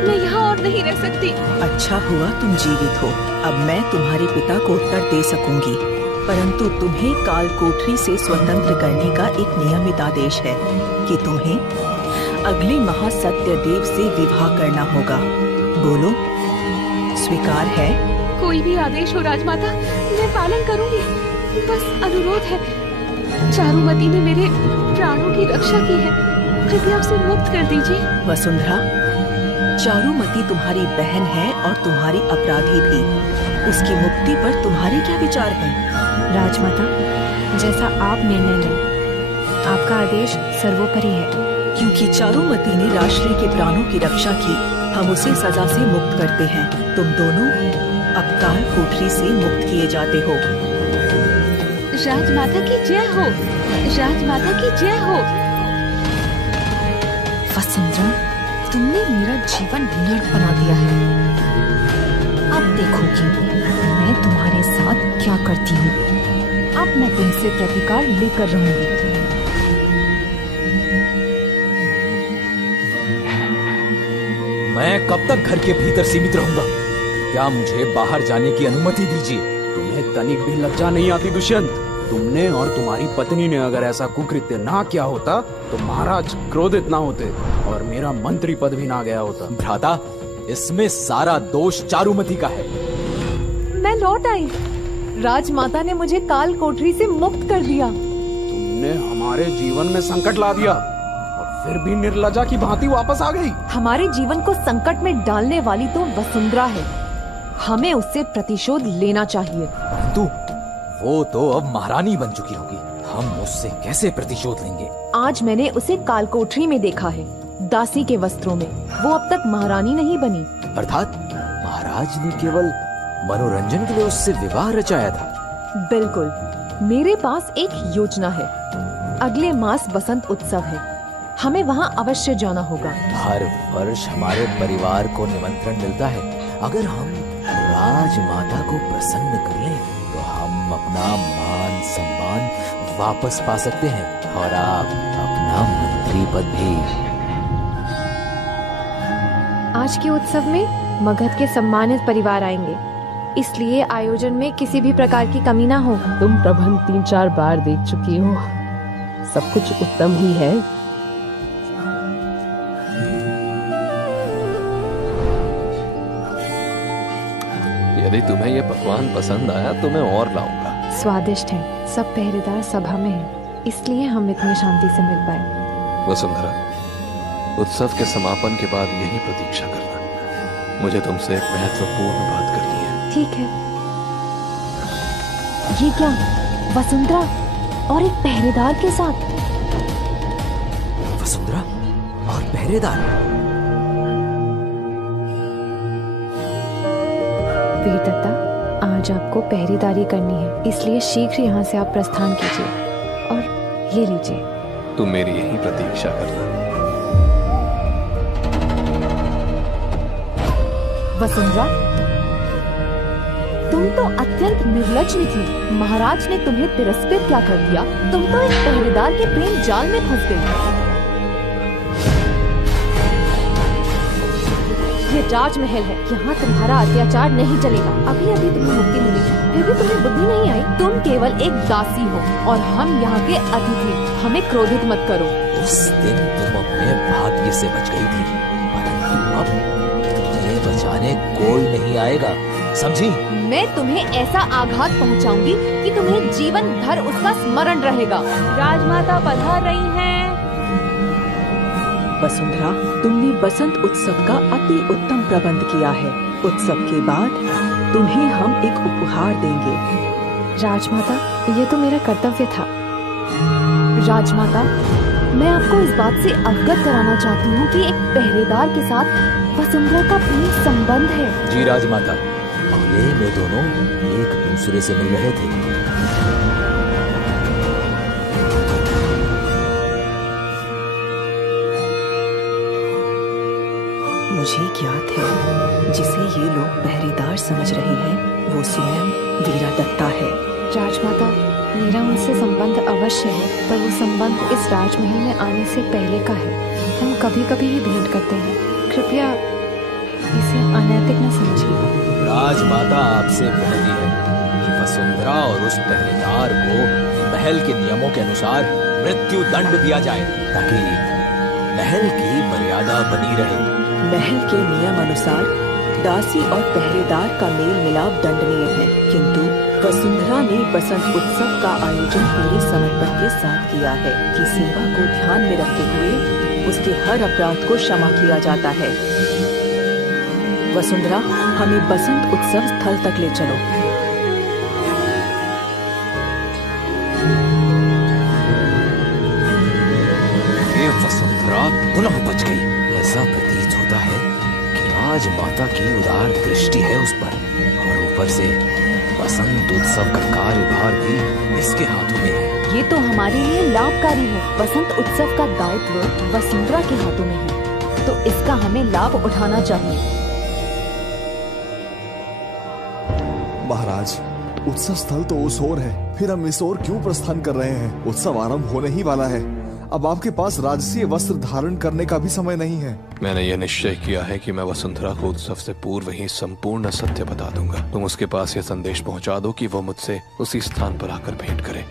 मैं यहाँ और नहीं रह सकती। अच्छा हुआ तुम जीवित हो। अब मैं तुम्हारे पिता को उत्तर दे सकूंगी, परंतु तुम्हें काल कोठरी से स्वतंत्र करने का एक नियमित आदेश है कि तुम्हें अगले महासत्य देव से विवाह करना होगा। बोलो, स्वीकार है? कोई भी आदेश हो राजमाता, मैं पालन करूंगी। बस अनुरोध है, चारुमती ने मेरे प्राणों की रक्षा की है, कृपया उसे मुक्त कर दीजिए। वसुंधरा, चारुमती तुम्हारी बहन है और तुम्हारी अपराधी भी। उसकी मुक्ति पर तुम्हारे क्या विचार हैं? राजमाता, जैसा आप निर्णय लें, आपका आदेश सर्वोपरि है। क्योंकि चारुमती ने राष्ट्र के प्राणों की रक्षा की, हम उसे सजा से मुक्त करते हैं। तुम दोनों अब काल कोठरी से मुक्त किए जाते हो। राजमाता की जय हो, राजमाता की जय हो। वसुंधरा, तुमने मेरा जीवन नर्क बना दिया है। अब देखोगी मैं तुम्हारे साथ क्या करती हूँ। अब मैं तुमसे प्रतिकार लेकर रहूंगी। मैं कब तक घर के भीतर सीमित रहूंगा? क्या मुझे बाहर जाने की अनुमति दीजिए। तुम्हें तनिक भी लज्जा नहीं आती दुष्यंत? तुमने और तुम्हारी पत्नी ने अगर ऐसा कुकृत्य ना किया होता तो महाराज क्रोधित ना होते और मेरा मंत्री पद भी ना गया होता। भ्राता, इसमें सारा दोष चारुमती का है। मैं लौट आई। राजमाता ने मुझे काल कोठरी से मुक्त कर दिया। तुमने हमारे जीवन में संकट ला दिया और फिर भी निर्लज्जा की भांति वापस आ गई। हमारे जीवन को संकट में डालने वाली तो वसुंधरा है। हमें उससे प्रतिशोध लेना चाहिए। परंतु वो तो अब महारानी बन चुकी होगी, हम उससे कैसे प्रतिशोध लेंगे? आज मैंने उसे कालकोठरी में देखा है, दासी के वस्त्रों में। वो अब तक महारानी नहीं बनी। अर्थात महाराज ने केवल मनोरंजन के लिए उससे विवाह रचाया था। बिल्कुल। मेरे पास एक योजना है। अगले मास बसंत उत्सव है, हमें वहाँ अवश्य जाना होगा। हर वर्ष हमारे परिवार को निमंत्रण मिलता है। अगर हम राजमाता को प्रसन्न कर लें तो हम अपना मान सम्मान वापस पा सकते हैं और आप अपना मंत्री पद भी। आज के उत्सव में मगध के सम्मानित परिवार आएंगे, इसलिए आयोजन में किसी भी प्रकार की कमी ना हो। तुम प्रबंध 3-4 बार देख चुकी हो, सब कुछ उत्तम ही है। यदि तुम्हें यह पकवान पसंद आया तो मैं और लाऊंगा। स्वादिष्ट है। सब पहरेदार सभा में हैं, इसलिए हम इतनी शांति से मिल पाए। वसुंधरा, उत्सव के समापन के बाद यही प्रतीक्षा करना। मुझे तुमसे एक महत्वपूर्ण बात करनी है। ठीक है। ये क्या? वसुंधरा और एक पहरेदार के साथ? वसुंधरा और पहरेदार? वीरदत्ता, आज आपको पहरेदारी करनी है, इसलिए शीघ्र यहाँ से आप प्रस्थान कीजिए। और ये लीजिए। तुम मेरी यही प्रतीक्षा करना। वसुंधरा, तुम तो अत्यंत निर्लज्ज निकली। महाराज ने तुम्हें तिरस्कृत क्या कर दिया? तुम तो एक पहरेदार के प्रेम जाल में फंस गई। ये राजमहल है, यहाँ तुम्हारा अत्याचार नहीं चलेगा। अभी अभी तुम्हें मुक्ति मिली, फिर भी तुम्हें बुद्धि नहीं आई। तुम केवल एक दासी हो और हम यहाँ के अतिथि। हमें क्रोधित मत करो। उस दिन तुम अपने भाग्य से बच गई थी, परंतु अब तुम्हें बचाने नहीं आएगा, समझी? मैं तुम्हें ऐसा आघात पहुंचाऊंगी कि तुम्हें जीवन भर उसका स्मरण रहेगा। राजमाता पधार रही हैं। वसुंधरा, तुमने बसंत उत्सव का अति उत्तम प्रबंध किया है। उत्सव के बाद तुम्हें हम एक उपहार देंगे। राजमाता, ये तो मेरा कर्तव्य था। राजमाता, मैं आपको इस बात से अवगत कराना चाहती हूँ कि एक पहरेदार के साथ वसुंधरा का प्रेम संबंध है। जी राजमाता, ये वे दोनों एक दूसरे से मिल रहे थे। मुझे ज्ञात है जिसे ये लोग पहरेदार समझ रहे हैं वो स्वयं वीरा दत्ता है। राजमाता, मेरा उनसे संबंध अवश्य है, पर वो संबंध इस राजमहल में आने से पहले का है। हम कभी कभी ही भेंट करते हैं। कृपया इसे अनैतिक न समझिए। राजमाता, आपसे विनती है कि वसुंधरा और उस पहरेदार को महल के नियमों के अनुसार मृत्यु दंड दिया जाए, ताकि महल की मर्यादा बनी रहे। महल के नियम अनुसार दासी और पहरेदार का मेल मिलाप दंडनीय है, किंतु वसुंधरा ने बसंत उत्सव का आयोजन पूरे समर्पण के साथ किया है कि सेवा को ध्यान में रखते हुए उसके हर अपराध को क्षमा किया जाता है। वसुंधरा, हमें बसंत उत्सव स्थल तक ले चलो। ये वसुंधरा पुनः बच गई। ऐसा प्रतीत होता है कि राजमाता की उदार दृष्टि है उस पर, और ऊपर से बसंत उत्सव का कार्यभार भी इसके हाथों में है। ये तो हमारे लिए लाभकारी है। बसंत उत्सव का दायित्व वसुंधरा के हाथों में है, तो इसका हमें लाभ उठाना चाहिए। महाराज, उत्सव स्थल तो उस ओर है, फिर हम इस ओर क्यों प्रस्थान कर रहे हैं? उत्सव आरंभ होने ही वाला है। अब आपके पास राजसीय वस्त्र धारण करने का भी समय नहीं है। मैंने यह निश्चय किया है कि मैं वसुंधरा को उत्सव से पूर्व ही संपूर्ण सत्य बता दूंगा। तुम उसके पास यह संदेश पहुंचा दो कि वो मुझसे उसी स्थान पर आकर भेंट करे।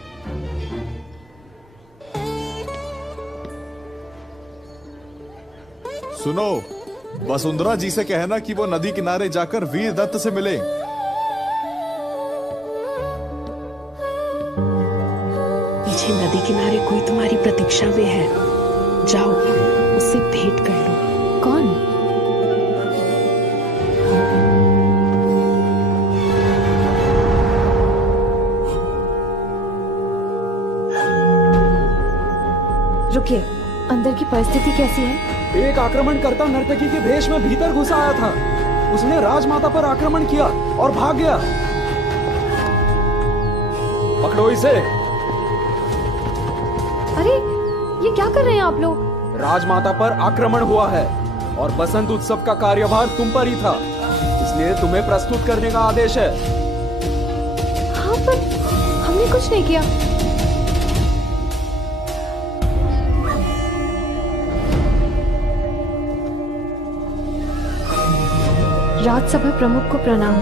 सुनो, वसुंधरा जी से कहना कि वो नदी किनारे जाकर वीर दत्त से मिले। पीछे नदी किनारे कोई तुम्हारी प्रतीक्षा में है, जाओ उससे भेंट कर लो। कौन? रुकिए, अंदर की परिस्थिति कैसी है? एक आक्रमणकर्ता नर्तकी के भेष में भीतर घुस आया था। उसने राजमाता पर आक्रमण किया और भाग गया। पकड़ो इसे। अरे, ये क्या कर रहे हैं आप लोग? राजमाता पर आक्रमण हुआ है और बसंत उत्सव का कार्यभार तुम पर ही था, इसलिए तुम्हें प्रस्तुत करने का आदेश है। हाँ, पर हमने कुछ नहीं किया। राजसभा प्रमुख को प्रणाम।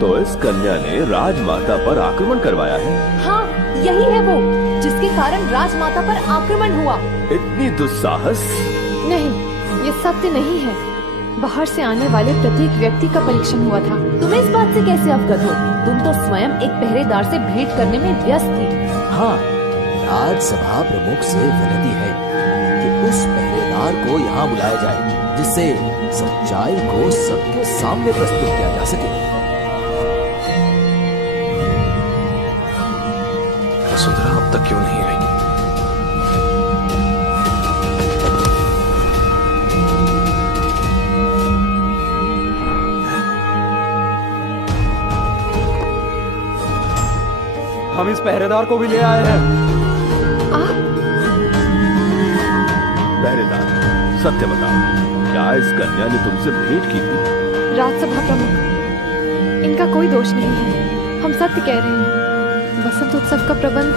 तो इस कन्या ने राजमाता पर आक्रमण करवाया है? हाँ, यही है वो जिसके कारण राजमाता पर आक्रमण हुआ। इतनी दुस्साहस? नहीं, ये सत्य नहीं है। बाहर से आने वाले प्रत्येक व्यक्ति का परीक्षण हुआ था। तुम इस बात से कैसे अवगत हो? तुम तो स्वयं एक पहरेदार से भेंट करने में व्यस्त थी। हाँ, राजसभा प्रमुख से विनती है कि उस पहरेदार को यहाँ बुलाया जाए, जिससे सच्चाई को सबके सामने प्रस्तुत किया जा सके। वसुंधरा अब तक क्यों नहीं आई? हम इस पहरेदार को भी ले आए हैं। पहरेदार, सत्य बताओ, क्या इस कन्या ने तुमसे भेंट की थी? राजसभा प्रमुख, इनका कोई दोष नहीं है। हम सत्य कह रहे हैं। बसंत उत्सव का प्रबंध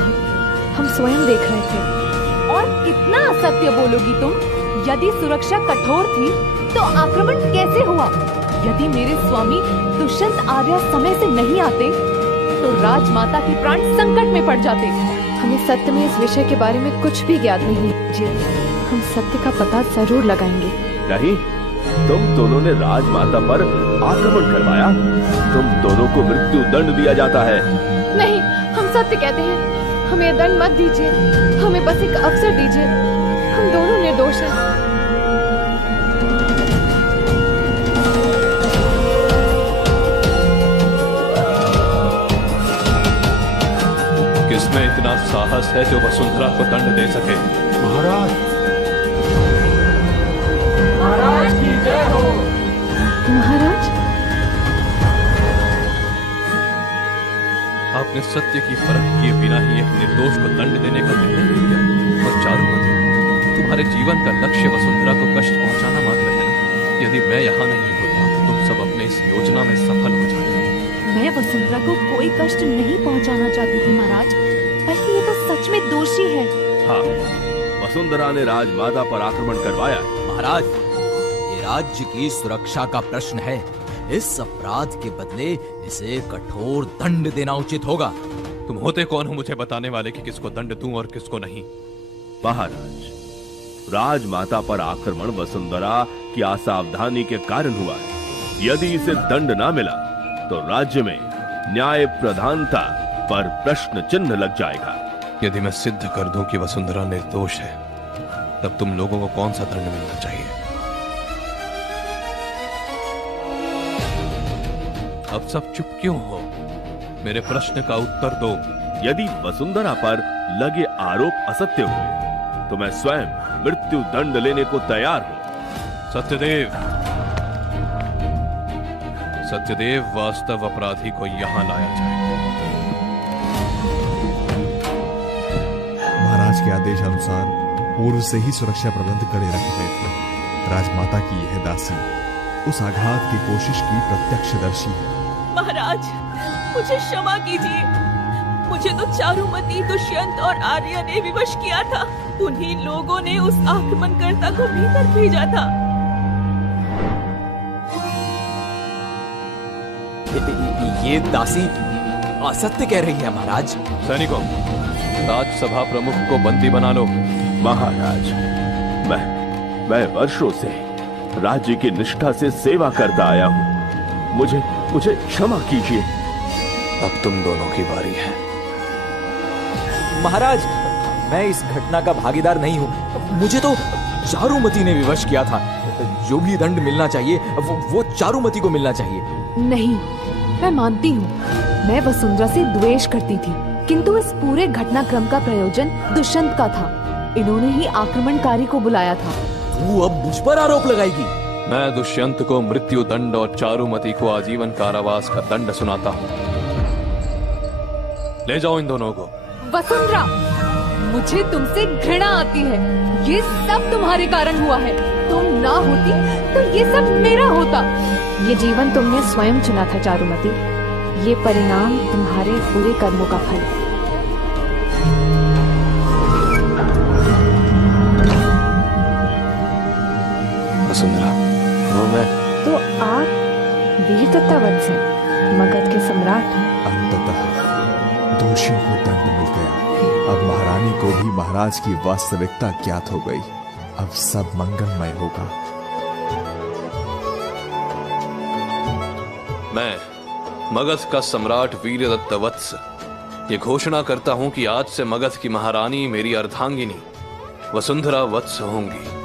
हम स्वयं देख रहे थे। और कितना असत्य बोलोगी तुम? यदि सुरक्षा कठोर थी तो आक्रमण कैसे हुआ? यदि मेरे स्वामी दुष्यंत आर्य समय से नहीं आते तो राजमाता के प्राण संकट में पड़ जाते। हमें सत्य में इस विषय के बारे में कुछ भी ज्ञात नहीं है जी। हम सत्य का पता जरूर लगाएंगे। नहीं, तुम दोनों ने राजमाता पर आक्रमण करवाया। तुम दोनों को मृत्यु दंड दिया जाता है। नहीं, हम सत्य कहते हैं। हमें दंड मत दीजिए, हमें बस एक अवसर दीजिए। हम दोनों निर्दोष हैं। किसमें इतना साहस है जो वसुंधरा को दंड दे सके? महाराज, महाराज की जय हो। महाराज, आपने सत्य की परख किए बिना ही एक निर्दोष को दंड देने का निर्णय ले लिया। और चारुमती, तुम्हारे जीवन का लक्ष्य वसुंधरा को कष्ट पहुंचाना मात्र है ना? यदि मैं यहाँ नहीं होता तो तुम सब अपने इस योजना में सफल हो जाते। मैं वसुंधरा को कोई कष्ट नहीं पहुंचाना चाहती थी महाराज, बल्कि ये तो सच में दोषी है। हाँ, वसुंधरा ने राजमाता पर आक्रमण करवाया है। महाराज, ये राज्य की सुरक्षा का प्रश्न है। इस अपराध के बदले इसे कठोर दंड देना उचित होगा। तुम होते कौन हो मुझे बताने वाले कि किसको दंड दूं और किसको नहीं? महाराज, राजमाता पर आक्रमण वसुंधरा की असावधानी के कारण हुआ है। यदि इसे दंड ना मिला तो राज्य में न्याय प्रधानता पर प्रश्न चिन्ह लग जाएगा। यदि मैं सिद्ध कर दूं कि वसुंधरा निर्दोष है, तब तुम लोगों को कौन सा दंड मिलना चाहिए? अब सब चुप क्यों हो? मेरे प्रश्न का उत्तर दो। यदि वसुंधरा पर लगे आरोप असत्य हुए तो मैं स्वयं मृत्यु दंड लेने को तैयार हूं। सत्यदेव, सत्यदेव, वास्तव अपराधी को यहां लाया जाए। महाराज के आदेश अनुसार पूर्व से ही सुरक्षा प्रबंध करे रखे गए थे। राजमाता की यह दासी उस आघात की कोशिश की प्रत्यक्षदर्शी है। महाराज, मुझे क्षमा कीजिए। मुझे तो चारुमती, दुष्यंत और आर्य ने विवश किया था। उन्हीं लोगों ने उस आक्रमणकर्ता को भीतर भेजा था। ये दासी असत्य कह रही है महाराज। सैनिकों, राजसभा प्रमुख को बंदी बना लो। महाराज, मैं वर्षों से राज्य की निष्ठा से सेवा करता आया हूँ। मुझे क्षमा कीजिए। अब तुम दोनों की बारी है। महाराज, मैं इस घटना का भागीदार नहीं हूँ। मुझे तो चारुमती ने विवश किया था। जो भी दंड मिलना चाहिए वो चारुमती को मिलना चाहिए। नहीं, मैं मानती हूँ मैं वसुंधरा से द्वेष करती थी, किंतु इस पूरे घटनाक्रम का प्रयोजन दुष्यंत का था। इन्होंने ही आक्रमणकारी को बुलाया था। तू अब मुझ पर आरोप लगाएगी? मैं दुष्यंत को मृत्यु दंड और चारुमती को आजीवन कारावास का दंड सुनाता हूँ। ले जाओ इन दोनों को। वसुंधरा, मुझे तुमसे घृणा आती है। ये सब तुम्हारे कारण हुआ है। तुम ना होती तो ये सब मेरा होता। ये जीवन तुमने स्वयं चुना था चारुमती। ये परिणाम तुम्हारे बुरे कर्मों का फल है। वसुंधरा, वो मैं तो आप वीरदत्ता वत्स हैं, मगध के सम्राट। अंततः दोषियों को दंड मिल गया। अब महारानी को भी महाराज की वास्तविकता ज्ञात हो गई। अब सब मंगलमय होगा। मैं मगध का सम्राट वीरदत्त वत्स ये घोषणा करता हूं कि आज से मगध की महारानी मेरी अर्धांगिनी वसुंधरा वत्स होंगी।